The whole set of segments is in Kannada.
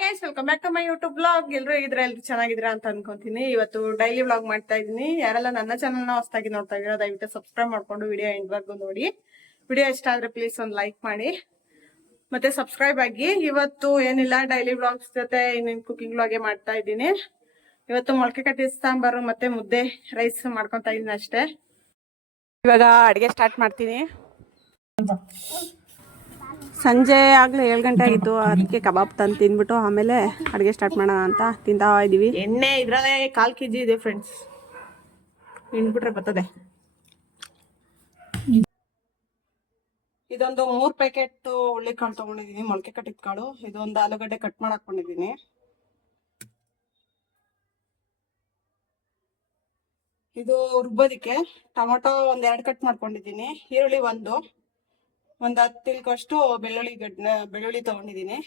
Hi guys, welcome back to my YouTube blog. ಎಲ್ಲರೂ ಎಲ್ರು ಚೆನ್ನಾಗಿದ್ರ ಅಂತ ಅನ್ಕೊಂತೀನಿ. ಇವತ್ತು ಡೈಲಿ ಬ್ಲಾಗ್ ಮಾಡ್ತಾ ಇದೀನಿ. ಯಾರೆಲ್ಲ ನನ್ನ ಚಾನಲ್ ನ ಹೊಸದಾಗಿ ನೋಡ್ತಾ ಇದೀರೋ ದಯವಿಟ್ಟು ಸಬ್ಸ್ಕ್ರೈಬ್ ಮಾಡ್ಕೊಂಡು ವಿಡಿಯೋ ಎಂಡ್ವರೆಗೂ ನೋಡಿ. ವಿಡಿಯೋ ಇಷ್ಟ ಆದ್ರೆ ಪ್ಲೀಸ್ ಒಂದು ಲೈಕ್ ಮಾಡಿ ಮತ್ತೆ ಸಬ್ಸ್ಕ್ರೈಬ್ ಆಗಿ. ಇವತ್ತು ಏನಿಲ್ಲ, ಡೈಲಿ ಬ್ಲಾಗ್ಸ್ ಜೊತೆ ಇನ್ನೇನು ಕುಕಿಂಗ್ ಬ್ಲಾಗೆ ಮಾಡ್ತಾ ಇದ್ದೀನಿ. ಇವತ್ತು ಮೊಳಕೆ ಕಟ್ಟಿದ ಸಾಂಬಾರು ಮತ್ತೆ ಮುದ್ದೆ ರೈಸ್ ಮಾಡ್ಕೊತಾ ಇದೀನಿ ಅಷ್ಟೇ. ಇವಾಗ ಅಡಿಗೆ ಸ್ಟಾರ್ಟ್ ಮಾಡ್ತೀನಿ. ಸಂಜೆ ಆಗಲೇ 7 ಗಂಟೆ ಆಗಿತ್ತು. ಅದಕ್ಕೆ ಕಬಾಬ್ ತಂದು ತಿಂದ್ಬಿಟ್ಟು ಆಮೇಲೆ ಅಡುಗೆ ಸ್ಟಾರ್ಟ್ ಮಾಡೋಣ ಅಂತ ತಿಂತಾ ಇದ್ದೀವಿ. ಎಣ್ಣೆ ಇದರಲ್ಲೇ 1/4 kg ಇದೆ ಫ್ರೆಂಡ್ಸ್. ಹಿಂಡ್ಬಿಟ್ರೆ ಬರ್ತದೆ. ಇದೊಂದು 3 ಪ್ಯಾಕೆಟ್ ಹುಳ್ಳಿಕಾಳು ತೊಗೊಂಡಿದ್ದೀನಿ, ಮೊಳಕೆ ಕಟ್ಟಿದ ಕಾಳು. ಇದೊಂದು ಆಲೂಗಡ್ಡೆ ಕಟ್ ಮಾಡಿ ಹಾಕೊಂಡಿದ್ದೀನಿ. ಇದು ರುಬ್ಬೋದಕ್ಕೆ ಟೊಮೊಟೊ 1-2 ಕಟ್ ಮಾಡ್ಕೊಂಡಿದ್ದೀನಿ. ಈರುಳ್ಳಿ ಒಂದು 10 ಇಲ್ಕಷ್ಟು ಬೆಳ್ಳುಳ್ಳಿ ತಗೊಂಡಿದ್ದೀನಿ.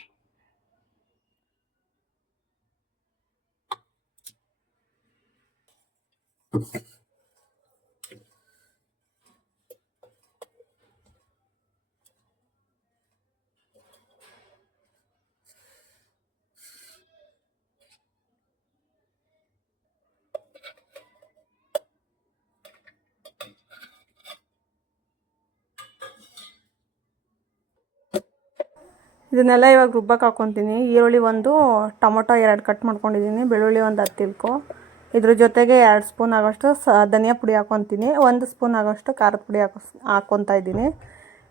ಇದನ್ನೆಲ್ಲ ಇವಾಗ ರುಬ್ಬಕ್ಕೆ ಹಾಕ್ಕೊತೀನಿ. ಈರುಳ್ಳಿ ಒಂದು, ಟೊಮೊಟೊ 2 ಕಟ್ ಮಾಡ್ಕೊಂಡಿದ್ದೀನಿ, ಬೆಳ್ಳುಳ್ಳಿ ಒಂದು 10 ಇಲ್ಕು. ಇದ್ರ ಜೊತೆಗೆ 2 ಸ್ಪೂನ್ ಆಗೋಷ್ಟು ಧನಿಯಾ ಪುಡಿ ಹಾಕ್ಕೊತೀನಿ, 1 ಸ್ಪೂನ್ ಆಗೋಷ್ಟು ಖಾರದ ಪುಡಿ ಹಾಕ್ಕೊತಾ ಇದ್ದೀನಿ.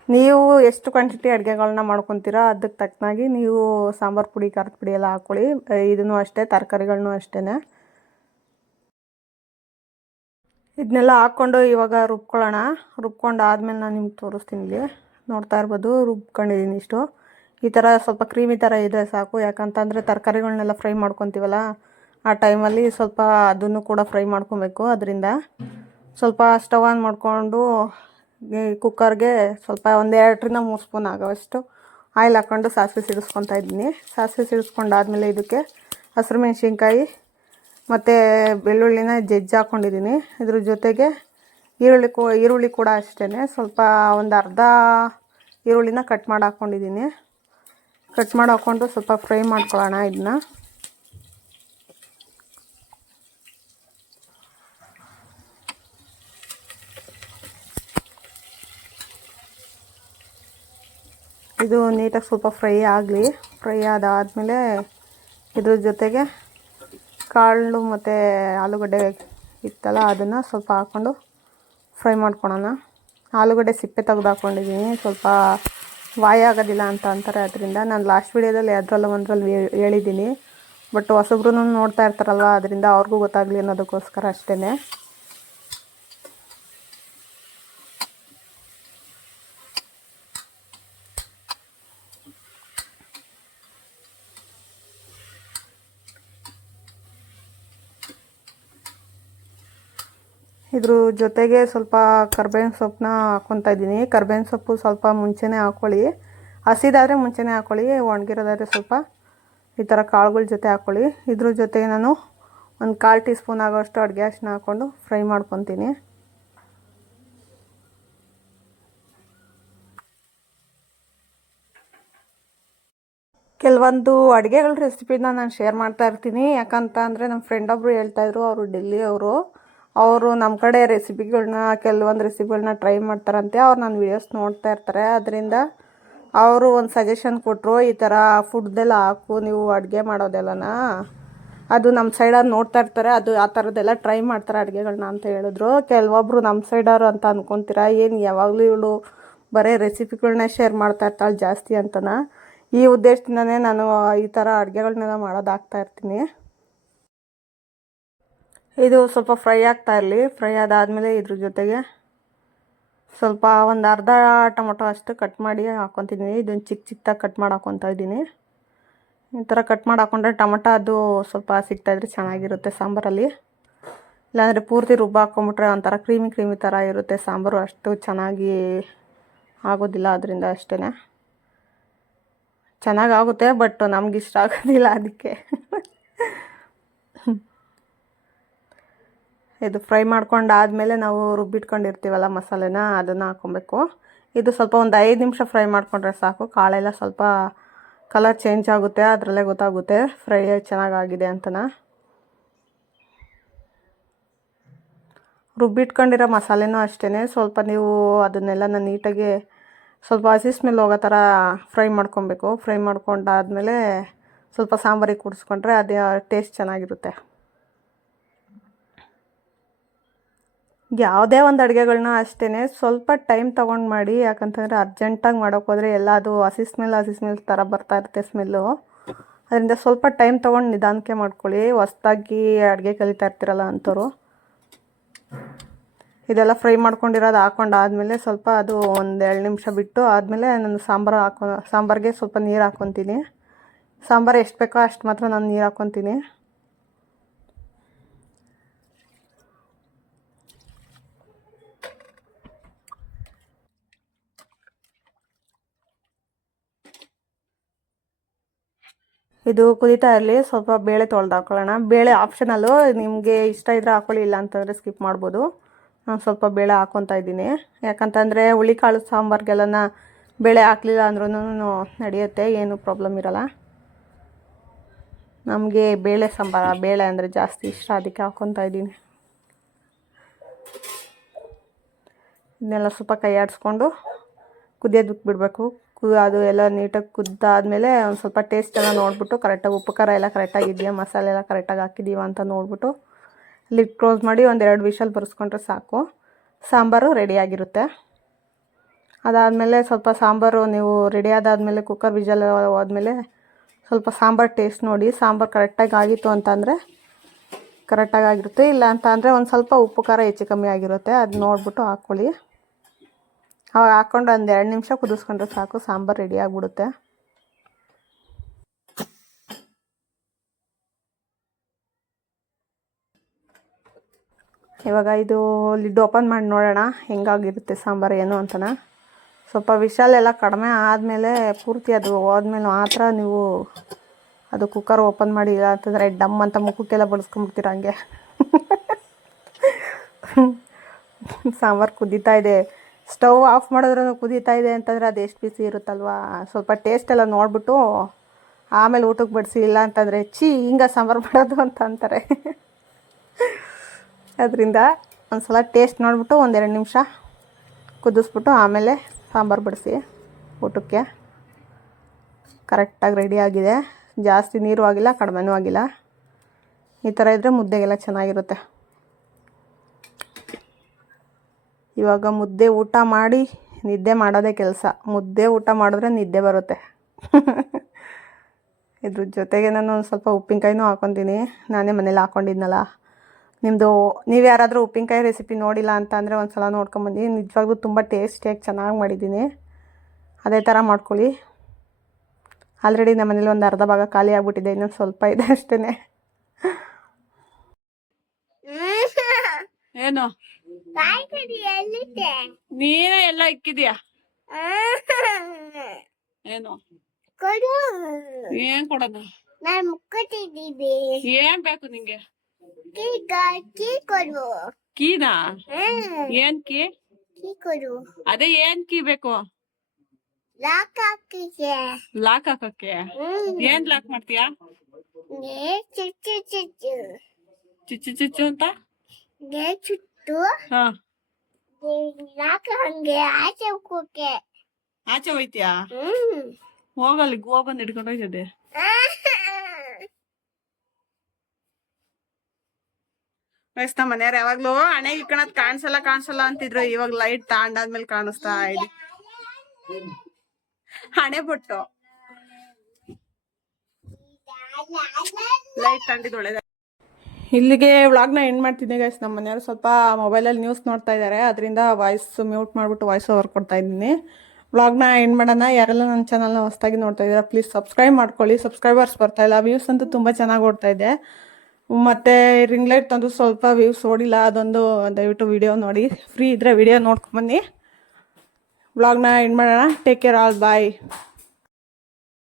ನೀವು ಎಷ್ಟು ಕ್ವಾಂಟಿಟಿ ಅಡುಗೆಗಳನ್ನ ಮಾಡ್ಕೊತೀರಾ ಅದಕ್ಕೆ ತಕ್ಕನಾಗಿ ನೀವು ಸಾಂಬಾರು ಪುಡಿ, ಖಾರದ ಪುಡಿ ಎಲ್ಲ ಹಾಕ್ಕೊಳ್ಳಿ. ಇದನ್ನು ಅಷ್ಟೇ, ತರಕಾರಿಗಳನ್ನೂ ಅಷ್ಟೇ. ಇದನ್ನೆಲ್ಲ ಹಾಕ್ಕೊಂಡು ಇವಾಗ ರುಬ್ಕೊಳ್ಳೋಣ. ರುಬ್ಕೊಂಡು ಆದಮೇಲೆ ನಾನು ನಿಮ್ಗೆ ತೋರಿಸ್ತೀನಿ. ಇಲ್ಲಿ ನೋಡ್ತಾ ಇರ್ಬೋದು, ರುಬ್ಕೊಂಡಿದ್ದೀನಿ ಇಷ್ಟು. ಈ ಥರ ಸ್ವಲ್ಪ ಕ್ರೀಮಿ ಥರ ಇದ್ದರೆ ಸಾಕು. ಯಾಕಂತಂದರೆ ತರಕಾರಿಗಳನ್ನೆಲ್ಲ ಫ್ರೈ ಮಾಡ್ಕೊತೀವಲ್ಲ, ಆ ಟೈಮಲ್ಲಿ ಸ್ವಲ್ಪ ಅದನ್ನು ಕೂಡ ಫ್ರೈ ಮಾಡ್ಕೊಬೇಕು. ಅದರಿಂದ ಸ್ವಲ್ಪ ಸ್ಟವ್ ಆನ್ ಮಾಡಿಕೊಂಡು ಕುಕ್ಕರ್ಗೆ ಸ್ವಲ್ಪ 2-3 ಸ್ಪೂನ್ ಆಗೋವಷ್ಟು ಆಯಿಲ್ ಹಾಕ್ಕೊಂಡು ಸಾಸಿವೆ ಸಿಡಿಸ್ಕೊತಾ ಇದ್ದೀನಿ. ಸಾಸಿವೆ ಸಿಡಿಸ್ಕೊಂಡಾದ್ಮೇಲೆ ಇದಕ್ಕೆ ಹಸಿರು ಮೆಣಸಿನ್ಕಾಯಿ ಮತ್ತು ಬೆಳ್ಳುಳ್ಳಿನ ಜಜ್ಜಿ ಹಾಕ್ಕೊಂಡಿದ್ದೀನಿ. ಇದ್ರ ಜೊತೆಗೆ ಈರುಳ್ಳಿ ಕೂಡ ಅಷ್ಟೇ, ಸ್ವಲ್ಪ ಒಂದು ಅರ್ಧ ಈರುಳ್ಳಿನ ಕಟ್ ಮಾಡಿ ಹಾಕ್ಕೊಂಡಿದ್ದೀನಿ. ಕಟ್ ಮಾಡಿ ಹಾಕ್ಕೊಂಡು ಸ್ವಲ್ಪ ಫ್ರೈ ಮಾಡ್ಕೊಳ್ಳೋಣ ಇದನ್ನ. ಇದು ನೀಟಾಗಿ ಸ್ವಲ್ಪ ಫ್ರೈ ಆಗಲಿ. ಫ್ರೈ ಆದಾದಮೇಲೆ ಇದ್ರ ಜೊತೆಗೆ ಕಾಳು ಮತ್ತು ಆಲೂಗಡ್ಡೆ ಇತ್ತಲ್ಲ ಅದನ್ನು ಸ್ವಲ್ಪ ಹಾಕ್ಕೊಂಡು ಫ್ರೈ ಮಾಡ್ಕೊಳೋಣ. ಆಲೂಗಡ್ಡೆ ಸಿಪ್ಪೆ ತೆಗೆದು ಹಾಕ್ಕೊಂಡಿದ್ದೀನಿ, ಸ್ವಲ್ಪ ವಾಯ್ ಆಗೋದಿಲ್ಲ ಅಂತ ಅಂತಾರೆ. ಅದರಿಂದ ನಾನು ಲಾಸ್ಟ್ ವೀಡಿಯೋದಲ್ಲಿ ಒಂದರಲ್ಲಿ ಹೇಳಿದ್ದೀನಿ. ಬಟ್ ಹೊಸಬ್ರು ನೋಡ್ತಾ ಇರ್ತಾರಲ್ವ, ಅದರಿಂದ ಅವ್ರಿಗೂ ಗೊತ್ತಾಗಲಿ ಅನ್ನೋದಕ್ಕೋಸ್ಕರ ಅಷ್ಟೇ. ಇದ್ರ ಜೊತೆಗೆ ಸ್ವಲ್ಪ ಕರ್ಬೇವಿನ ಸೊಪ್ಪನ್ನ ಹಾಕ್ಕೊತಾ ಇದ್ದೀನಿ. ಕರ್ಬೇವಿನ ಸೊಪ್ಪು ಸ್ವಲ್ಪ ಮುಂಚೆನೇ ಹಾಕ್ಕೊಳ್ಳಿ. ಹಸಿದಾದರೆ ಮುಂಚೆನೇ ಹಾಕ್ಕೊಳ್ಳಿ, ಒಣಗಿರೋದಾದರೆ ಸ್ವಲ್ಪ ಈ ಥರ ಕಾಳುಗಳ ಜೊತೆ ಹಾಕ್ಕೊಳ್ಳಿ. ಇದ್ರ ಜೊತೆಗೆ ನಾನು ಒಂದು 1/4 ಟೀ ಸ್ಪೂನ್ ಆಗೋಷ್ಟು ಅಡುಗೆ ಅರಿಶಿನ ಹಾಕ್ಕೊಂಡು ಫ್ರೈ ಮಾಡ್ಕೊತೀನಿ. ಕೆಲವೊಂದು ಅಡುಗೆಗಳ ರೆಸಿಪಿನ ನಾನು ಶೇರ್ ಮಾಡ್ತಾ ಇರ್ತೀನಿ. ಯಾಕಂತ ಅಂದರೆ ನಮ್ಮ ಫ್ರೆಂಡ್ ಒಬ್ಬರು ಹೇಳ್ತಾಯಿದ್ರು, ಅವರು ಡೆಲ್ಲಿಯವರು. ಅವರು ನಮ್ಮ ಕಡೆ ಕೆಲವೊಂದು ರೆಸಿಪಿಗಳನ್ನ ಟ್ರೈ ಮಾಡ್ತಾರಂತೆ. ಅವ್ರು ನನ್ನ ವೀಡಿಯೋಸ್ ನೋಡ್ತಾ ಇರ್ತಾರೆ. ಅದರಿಂದ ಅವರು ಒಂದು ಸಜೆಷನ್ ಕೊಟ್ಟರು, ಈ ಥರ ಫುಡ್ದೆಲ್ಲ ಹಾಕು ನೀವು ಅಡುಗೆ ಮಾಡೋದೆಲ್ಲನ, ಅದು ನಮ್ಮ ಸೈಡವ್ರು ನೋಡ್ತಾ ಇರ್ತಾರೆ, ಅದು ಆ ಥರದ್ದೆಲ್ಲ ಟ್ರೈ ಮಾಡ್ತಾರೆ ಅಡುಗೆಗಳನ್ನ ಅಂತ ಹೇಳಿದ್ರು. ಕೆಲವೊಬ್ಬರು ನಮ್ಮ ಸೈಡವರು ಅಂತ ಅಂದ್ಕೊತೀರಾ, ಏನು ಯಾವಾಗಲೂ ಇವಳು ಬರೀ ರೆಸಿಪಿಗಳನ್ನ ಶೇರ್ ಮಾಡ್ತಾ ಇರ್ತಾಳೆ ಜಾಸ್ತಿ ಅಂತನ. ಈ ಉದ್ದೇಶದಿಂದನೇ ನಾನು ಈ ಥರ ಅಡುಗೆಗಳನ್ನೆಲ್ಲ ಮಾಡೋದಾಗ್ತಾ ಇರ್ತೀನಿ. ಇದು ಸ್ವಲ್ಪ ಫ್ರೈ ಆಗ್ತಾ ಇರಲಿ. ಫ್ರೈ ಆದಾದಮೇಲೆ ಇದ್ರ ಜೊತೆಗೆ ಸ್ವಲ್ಪ ಒಂದು ಅರ್ಧ ಟೊಮೊಟೊ ಅಷ್ಟು ಕಟ್ ಮಾಡಿ ಹಾಕ್ಕೊತಿದ್ದೀನಿ. ಇದನ್ನು ಚಿಕ್ಕದಾಗಿ ಕಟ್ ಮಾಡಿ ಹಾಕ್ಕೊತಾ ಇದ್ದೀನಿ. ಈ ಥರ ಕಟ್ ಮಾಡಿ ಹಾಕ್ಕೊಂಡ್ರೆ ಟೊಮೊಟೊ ಅದು ಸ್ವಲ್ಪ ಸಿಗ್ತಾಯಿದ್ರೆ ಚೆನ್ನಾಗಿರುತ್ತೆ ಸಾಂಬಾರಲ್ಲಿ. ಇಲ್ಲಾಂದರೆ ಪೂರ್ತಿ ರುಬ್ಬ ಹಾಕ್ಕೊಂಬಿಟ್ರೆ ಒಂಥರ ಕ್ರೀಮಿ ಥರ ಇರುತ್ತೆ ಸಾಂಬಾರು, ಅಷ್ಟು ಚೆನ್ನಾಗಿ ಆಗೋದಿಲ್ಲ. ಅದರಿಂದ ಅಷ್ಟೇ ಚೆನ್ನಾಗಾಗುತ್ತೆ, ಬಟ್ ನಮಗಿಷ್ಟ ಆಗೋದಿಲ್ಲ ಅದಕ್ಕೆ. ಇದು ಫ್ರೈ ಮಾಡ್ಕೊಂಡಾದಮೇಲೆ ನಾವು ರುಬ್ಬಿಟ್ಕೊಂಡಿರ್ತೀವಲ್ಲ ಮಸಾಲೆನ, ಅದನ್ನು ಹಾಕ್ಕೊಬೇಕು. ಇದು ಸ್ವಲ್ಪ ಒಂದು 5 ನಿಮಿಷ ಫ್ರೈ ಮಾಡಿಕೊಂಡ್ರೆ ಸಾಕು. ಕಾಳೆಲ್ಲ ಸ್ವಲ್ಪ ಕಲರ್ ಚೇಂಜ್ ಆಗುತ್ತೆ, ಅದರಲ್ಲೇ ಗೊತ್ತಾಗುತ್ತೆ ಫ್ರೈ ಚೆನ್ನಾಗಾಗಿದೆ ಅಂತನ. ರುಬ್ಬಿಟ್ಕೊಂಡಿರೋ ಮಸಾಲೆನೂ ಅಷ್ಟೇ, ಸ್ವಲ್ಪ ನೀವು ಅದನ್ನೆಲ್ಲ ನೀಟಾಗಿ ಸ್ವಲ್ಪ ಹಸಿ ಸ್ಮೆಲ್ ಹೋಗೋ ಥರ ಫ್ರೈ ಮಾಡ್ಕೊಬೇಕು. ಫ್ರೈ ಮಾಡ್ಕೊಂಡಾದ್ಮೇಲೆ ಸ್ವಲ್ಪ ಸಾಂಬಾರಿಗೆ ಕೂಡಿಸ್ಕೊಂಡ್ರೆ ಅದೇ ಟೇಸ್ಟ್ ಚೆನ್ನಾಗಿರುತ್ತೆ. ಯಾವುದೇ ಒಂದು ಅಡುಗೆಗಳನ್ನ ಅಷ್ಟೇ ಸ್ವಲ್ಪ ಟೈಮ್ ತೊಗೊಂಡು ಮಾಡಿ, ಯಾಕಂತಂದರೆ ಅರ್ಜೆಂಟಾಗಿ ಮಾಡೋಕ್ಕೋದ್ರೆ ಎಲ್ಲ ಅದು ಹಸಿ ಸ್ಮೆಲ್ ಥರ ಬರ್ತಾ ಇರುತ್ತೆ ಸ್ಮೆಲ್ಲು. ಅದರಿಂದ ಸ್ವಲ್ಪ ಟೈಮ್ ತೊಗೊಂಡು ನಿಧಾನಕ್ಕೆ ಮಾಡ್ಕೊಳ್ಳಿ, ಹೊಸ್ದಾಗಿ ಅಡುಗೆ ಕಲಿತಾ ಇರ್ತೀರಲ್ಲ ಅಂಥವ್ರು. ಇದೆಲ್ಲ ಫ್ರೈ ಮಾಡ್ಕೊಂಡಿರೋದು ಹಾಕೊಂಡಾದ್ಮೇಲೆ ಸ್ವಲ್ಪ ಅದು ಒಂದು 2 ನಿಮಿಷ ಬಿಟ್ಟು ಆದಮೇಲೆ ನಾನು ಸಾಂಬಾರಿಗೆ ಸ್ವಲ್ಪ ನೀರು ಹಾಕ್ಕೊತೀನಿ. ಸಾಂಬಾರು ಎಷ್ಟು ಬೇಕೋ ಅಷ್ಟು ಮಾತ್ರ ನಾನು ನೀರು ಹಾಕ್ಕೊತೀನಿ. ಇದು ಕುದೀತಾ ಇರಲಿ, ಸ್ವಲ್ಪ ಬೇಳೆ ತೊಳೆದು ಹಾಕೊಳ್ಳೋಣ. ಬೇಳೆ ಆಪ್ಷನಲ್ಲು, ನಿಮಗೆ ಇಷ್ಟ ಇದ್ದರೆ ಹಾಕೊಳ್ಳಿ, ಇಲ್ಲ ಅಂತಂದರೆ ಸ್ಕಿಪ್ ಮಾಡ್ಬೋದು. ನಾನು ಸ್ವಲ್ಪ ಬೇಳೆ ಹಾಕ್ಕೊತಾ ಇದ್ದೀನಿ, ಯಾಕಂತಂದರೆ ಹುಳಿಕಾಳು ಸಾಂಬಾರಿಗೆಲ್ಲನ ಬೇಳೆ ಹಾಕಲಿಲ್ಲ ಅಂದ್ರೂ ನಡೆಯುತ್ತೆ, ಏನೂ ಪ್ರಾಬ್ಲಮ್ ಇರಲ್ಲ. ನಮಗೆ ಬೇಳೆ ಬೇಳೆ ಅಂದರೆ ಜಾಸ್ತಿ ಇಷ್ಟ, ಅದಕ್ಕೆ ಹಾಕ್ಕೊತಾ ಇದ್ದೀನಿ. ಇದನ್ನೆಲ್ಲ ಸ್ವಲ್ಪ ಕೈ ಆಡಿಸ್ಕೊಂಡು ಕುದಿಯೋದಕ್ಕೆ ಬಿಡಬೇಕು. ಅದು ಎಲ್ಲ ನೀಟಾಗಿ ಕುದ್ದಾದಮೇಲೆ ಒಂದು ಸ್ವಲ್ಪ ಟೇಸ್ಟ್ ಎಲ್ಲ ನೋಡಿಬಿಟ್ಟು ಕರೆಕ್ಟಾಗಿ ಉಪ್ಪು ಖಾರ ಎಲ್ಲ ಕರೆಕ್ಟಾಗಿದೆಯಾ, ಮಸಾಲೆ ಎಲ್ಲ ಕರೆಕ್ಟಾಗಿ ಹಾಕಿದ್ದೀವ ಅಂತ ನೋಡಿಬಿಟ್ಟು ಲಿಡ್ ಕ್ಲೋಸ್ ಮಾಡಿ 1-2 ವಿಷಲ್ ಬರೆಸ್ಕೊಂಡ್ರೆ ಸಾಕು, ಸಾಂಬಾರು ರೆಡಿಯಾಗಿರುತ್ತೆ. ಅದಾದಮೇಲೆ ಸ್ವಲ್ಪ ಸಾಂಬಾರು ನೀವು ರೆಡಿ ಆದಾದಮೇಲೆ ಕುಕ್ಕರ್ ವಿಷಲ್ ಹೋದ್ಮೇಲೆ ಸ್ವಲ್ಪ ಸಾಂಬಾರು ಟೇಸ್ಟ್ ನೋಡಿ, ಸಾಂಬಾರು ಕರೆಕ್ಟಾಗಿ ಆಗಿತ್ತು ಅಂತಂದರೆ ಕರೆಕ್ಟಾಗಿ ಆಗಿರುತ್ತೆ, ಇಲ್ಲ ಅಂತ ಅಂದರೆ ಒಂದು ಸ್ವಲ್ಪ ಉಪ್ಪು ಖಾರ ಹೆಚ್ಚು ಕಮ್ಮಿ ಆಗಿರುತ್ತೆ, ಅದು ನೋಡಿಬಿಟ್ಟು ಹಾಕ್ಕೊಳ್ಳಿ. ಅವಾಗ ಹಾಕ್ಕೊಂಡು 1-2 ನಿಮಿಷ ಕುದಿಸ್ಕೊಂಡ್ರೆ ಸಾಕು, ಸಾಂಬಾರು ರೆಡಿ ಆಗಿಬಿಡುತ್ತೆ. ಇವಾಗ ಇದು ಲಿಡ್ ಓಪನ್ ಮಾಡಿ ನೋಡೋಣ ಹೆಂಗಾಗಿರುತ್ತೆ ಸಾಂಬಾರು ಏನು ಅಂತನ. ಸ್ವಲ್ಪ ವಿಷಲೆಲ್ಲ ಕಡಿಮೆ ಆದಮೇಲೆ ಪೂರ್ತಿ ಅದು ಹೋದ್ಮೇಲೆ ಮಾತ್ರ ನೀವು ಅದು ಕುಕ್ಕರ್ ಓಪನ್ ಮಾಡಿ, ಇಲ್ಲ ಅಂತಂದರೆ ಡಮ್ ಅಂತ ಮುಖಕ್ಕೆಲ್ಲ ಬಳಸ್ಕೊಂಡ್ಬಿಡ್ತೀರ ಹಂಗೆ. ಸಾಂಬಾರು ಕುದೀತಾ ಇದೆ, ಸ್ಟವ್ ಆಫ್ ಮಾಡಿದ್ರೂ ಕುದೀತಾ ಇದೆ ಅಂತಂದರೆ ಅದು ಎಷ್ಟು ಬಿಸಿ ಇರುತ್ತಲ್ವ. ಸ್ವಲ್ಪ ಟೇಸ್ಟ್ ಎಲ್ಲ ನೋಡಿಬಿಟ್ಟು ಆಮೇಲೆ ಊಟಕ್ಕೆ ಬಡಿಸಿ, ಇಲ್ಲ ಅಂತಂದರೆ ಹಿಂಗೆ ಸಾಂಬಾರು ಮಾಡೋದು ಅಂತ ಅಂತಾರೆ. ಅದರಿಂದ ಒಂದು ಸಲ ಟೇಸ್ಟ್ ನೋಡಿಬಿಟ್ಟು 1-2 ನಿಮಿಷ ಕುದಿಸ್ಬಿಟ್ಟು ಆಮೇಲೆ ಸಾಂಬಾರು ಬಡಿಸಿ ಊಟಕ್ಕೆ. ಕರೆಕ್ಟಾಗಿ ರೆಡಿಯಾಗಿದೆ, ಜಾಸ್ತಿ ನೀರು ಆಗಿಲ್ಲ ಕಡಿಮೆನೂ ಆಗಿಲ್ಲ. ಈ ಥರ ಇದ್ದರೆ ಮುದ್ದೆಗೆಲ್ಲ ಚೆನ್ನಾಗಿರುತ್ತೆ. ಇವಾಗ ಮುದ್ದೆ ಊಟ ಮಾಡಿ ನಿದ್ದೆ ಮಾಡೋದೇ ಕೆಲಸ. ಮುದ್ದೆ ಊಟ ಮಾಡಿದ್ರೆ ನಿದ್ದೆ ಬರುತ್ತೆ. ಇದ್ರ ಜೊತೆಗೆ ನಾನು ಒಂದು ಸ್ವಲ್ಪ ಉಪ್ಪಿನಕಾಯಿನೂ ಹಾಕ್ಕೊತೀನಿ, ನಾನೇ ಮನೇಲಿ ಹಾಕ್ಕೊಂಡಿದ್ನಲ್ಲ. ನೀವು ಯಾರಾದರೂ ಉಪ್ಪಿನಕಾಯಿ ರೆಸಿಪಿ ನೋಡಿಲ್ಲ ಅಂತ ಅಂದರೆ ಒಂದು ಸಲ ನೋಡ್ಕೊಂಬಂದು, ನಿಜವಾಗ್ಲೂ ತುಂಬ ಟೇಸ್ಟಿಯಾಗಿ ಚೆನ್ನಾಗಿ ಮಾಡಿದ್ದೀನಿ. ಅದೇ ಥರ ಮಾಡ್ಕೊಳ್ಳಿ. ಆಲ್ರೆಡಿ ನಮ್ಮ ಮನೇಲಿ ಒಂದು ಅರ್ಧ ಭಾಗ ಖಾಲಿ ಆಗಿಬಿಟ್ಟಿದೆ, ಇನ್ನೊಂದು ಸ್ವಲ್ಪ ಇದೆ ಅಷ್ಟೇ. ಏನು ನೀನೇ ಎಲ್ಲ ಇಕ್ಕಿದ್ಯಾ? ಏನು ಏನ್ ಕೊಡೋದು? ಏನ್ ಬೇಕು ನಿಂಗೆ? ಕೀನಾ? ಏನ್ ಕೀ? ಅದೇ ಏನ್ ಕೀ ಬೇಕು? ಲಾಕ್ ಹಾಕಕ್ಕೆ. ಏನ್ ಲಾಕ್ ಮಾಡ್ತೀಯಾ? ಚಿಚ್ಚು ಚಿಚ್ಚು ಅಂತ ಆಚೆ ಹೋಯ್ತಿಯಾ? ಹೋಗಲ್ಲಿ ಗೋವಾ ಬಂದು ಹಿಡ್ಕೊಂಡು ಹೋಯ್ತದೆ. ನಮ್ಮ ಮನೆಯವ್ರು ಯಾವಾಗ್ಲೂ ಹಣೆಗೆ ಇಟ್ಕೊಳದ್ ಕಾಣಿಸಲ್ಲ ಅಂತಿದ್ರು, ಇವಾಗ ಲೈಟ್ ತಾಂಡಾದ್ಮೇಲೆ ಕಾಣಿಸ್ತಾ ಇದೆ ಹಣೆ ಬೊಟ್ಟು. ಲೈಟ್ ತಂದಿದ್ದು ಒಳ್ಳೇದ. ಇಲ್ಲಿಗೆ ವ್ಲಾಗ್ನ ಎಂಡ್ ಮಾಡ್ತಿದ್ದೆ ಗೈಸ್. ನಮ್ಮ ಮನೆಯವರು ಸ್ವಲ್ಪ ಮೊಬೈಲಲ್ಲಿ ನ್ಯೂಸ್ ನೋಡ್ತಾ ಇದ್ದಾರೆ, ಅದರಿಂದ ವಾಯ್ಸ್ ಮ್ಯೂಟ್ ಮಾಡಿಬಿಟ್ಟು ವಾಯ್ಸ್ ಓವರ್ ಕೊಡ್ತಾ ಇದ್ದೀನಿ. ವ್ಲಾಗ್ನ ಎಂಡ್ ಮಾಡೋಣ. ಯಾರೆಲ್ಲ ನನ್ನ ಚಾನಲ್ನ ಹೊಸದಾಗಿ ನೋಡ್ತಾ ಇದ್ದೀರಾ ಪ್ಲೀಸ್ ಸಬ್ಸ್ಕ್ರೈಬ್ ಮಾಡ್ಕೊಳ್ಳಿ. ಸಬ್ಸ್ಕ್ರೈಬರ್ಸ್ ಬರ್ತಾ ಇಲ್ಲ, ವ್ಯೂಸ್ ಅಂತೂ ತುಂಬ ಚೆನ್ನಾಗಿ ಓಡ್ತಾ ಇದೆ. ಮತ್ತು ರಿಂಗ್ ಲೈಟ್ ತಂದು ಸ್ವಲ್ಪ ವ್ಯೂಸ್ ಓಡಿಲ್ಲ, ಅದೊಂದು ದಯವಿಟ್ಟು ವಿಡಿಯೋ ನೋಡಿ. ಫ್ರೀ ಇದ್ದರೆ ವಿಡಿಯೋ ನೋಡ್ಕೊಂಬನ್ನಿ. ವ್ಲಾಗ್ನ ಎಂಡ್ ಮಾಡೋಣ. ಟೇಕ್ ಕೇರ್, ಆಲ್ ಬಾಯ್.